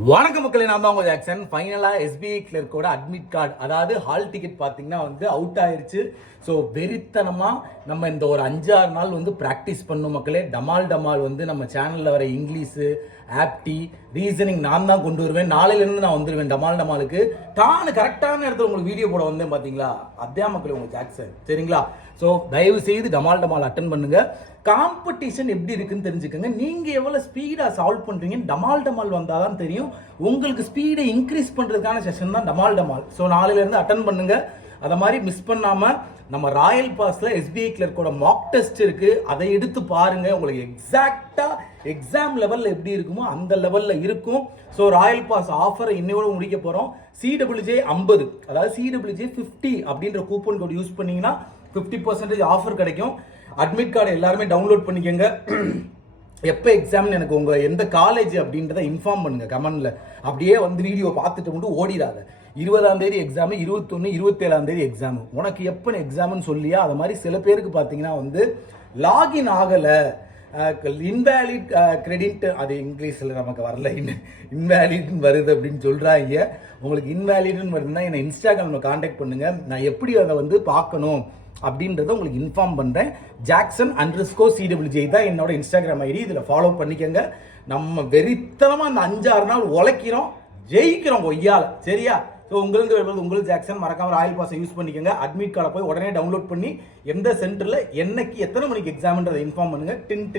வணக்கம் மக்களே, நான் தான் உங்க ஜாக்சன். ஃபைனலாக எஸ்பிஐ கிளர்க்கோட அட்மிட் கார்டு, அதாவது ஹால் டிக்கெட் பார்த்தீங்கன்னா அவுட் ஆயிருச்சு. ஸோ வெறித்தனமாக நம்ம இந்த ஒரு 5-6 நாள் ப்ராக்டிஸ் பண்ணும் மக்களே. டமால் நம்ம சேனலில் வர இங்கிலீஷு, ஆப்டி, ரீசனிங் நான் தான் கொண்டு வருவேன். நாளையிலேருந்து நான் வந்துடுவேன் டமாலுக்கு. கரெக்டான இடத்துல உங்களுக்கு வீடியோ போட வந்தேன் பார்த்தீங்களா? அதான் மக்களே உங்கள் ஜாக்சன், சரிங்களா? ஸோ தயவு செய்து டமால் அட்டன் பண்ணுங்க. காம்படிஷன் எப்படி இருக்குன்னு தெரிஞ்சுக்கோங்க. நீங்க எவ்வளவு ஸ்பீடா சால்வ் பண்றீங்க, டமால் வந்தாதான் தெரியும். உங்களுக்கு ஸ்பீடை இன்க்ரீஸ் பண்றதுக்கான செஷன் தான் டமால். ஸோ நாளையில இருந்து அட்டன் பண்ணுங்க. அதை மாதிரி மிஸ் பண்ணாம நம்ம ராயல் பாஸ்ல எஸ்பிஐ கிளர்க்கோட மாக் டெஸ்ட் இருக்கு, அதை எடுத்து பாருங்க. உங்களுக்கு எக்ஸாக்டா எக்ஸாம் லெவல்ல எப்படி இருக்குமோ அந்த லெவல்ல இருக்கும். ஸோ ராயல் பாஸ் ஆஃபரை இன்னையோட முடிக்க போறோம். CWJ 50, அதாவது CWJ 50 அப்படின்ற கூப்பன் கோட் யூஸ் பண்ணீங்கன்னா 50% ஆஃபர் கிடைக்கும். அட்மிட் கார்டு எல்லாருமே டவுன்லோட் பண்ணிக்கோங்க. எப்போ எக்ஸாம்னு எனக்கு உங்கள் எந்த காலேஜ் அப்படின்றத இன்ஃபார்ம் பண்ணுங்க கமெண்ட்ல. அப்படியே வீடியோ பார்த்துட்டு மட்டும் ஓடிடாத. 20ஆம் தேதி எக்ஸாமு, 21, 27ஆம் தேதி எக்ஸாமு. உனக்கு எப்போ எக்ஸாம்னு சொல்லியா? அது மாதிரி சில பேருக்கு பார்த்தீங்கன்னா லாகின் ஆகலை, இன்வேலிட் கிரெடிட், அது இங்கிலீஷில் நமக்கு வரல, இன்வேலிட்னு வருது அப்படின்னு சொல்கிறாங்க. உங்களுக்கு இன்வேலிட்னு வருதுன்னா என்னை இன்ஸ்டாகிராமில் காண்டாக்ட் பண்ணுங்கள். நான் எப்படி அதை பார்க்கணும் அப்படின்றத உங்களுக்கு இன்ஃபார்ம் பண்ணுறேன். Jackson_CWJ தான் என்னோட இன்ஸ்டாகிராம் ஐடி. இதில் ஃபாலோ பண்ணிக்கோங்க. நம்ம வெறித்தனமாக அந்த 5-6 நாள் உழைக்கிறோம், ஜெயிக்கிறோம் கொய்யால, சரியா? ஸோ உங்களுக்கு ஜாக்சன் மறக்காம ராயல் பாஸை யூஸ் பண்ணிக்கோங்க. அட்மிட் கார்டை போய் உடனே டவுன்லோட் பண்ணி எந்த சென்டரில் என்னைக்கு எத்தனை மணிக்கு எக்ஸாம்ன்றதை இன்ஃபார்ம் பண்ணுங்க. டின்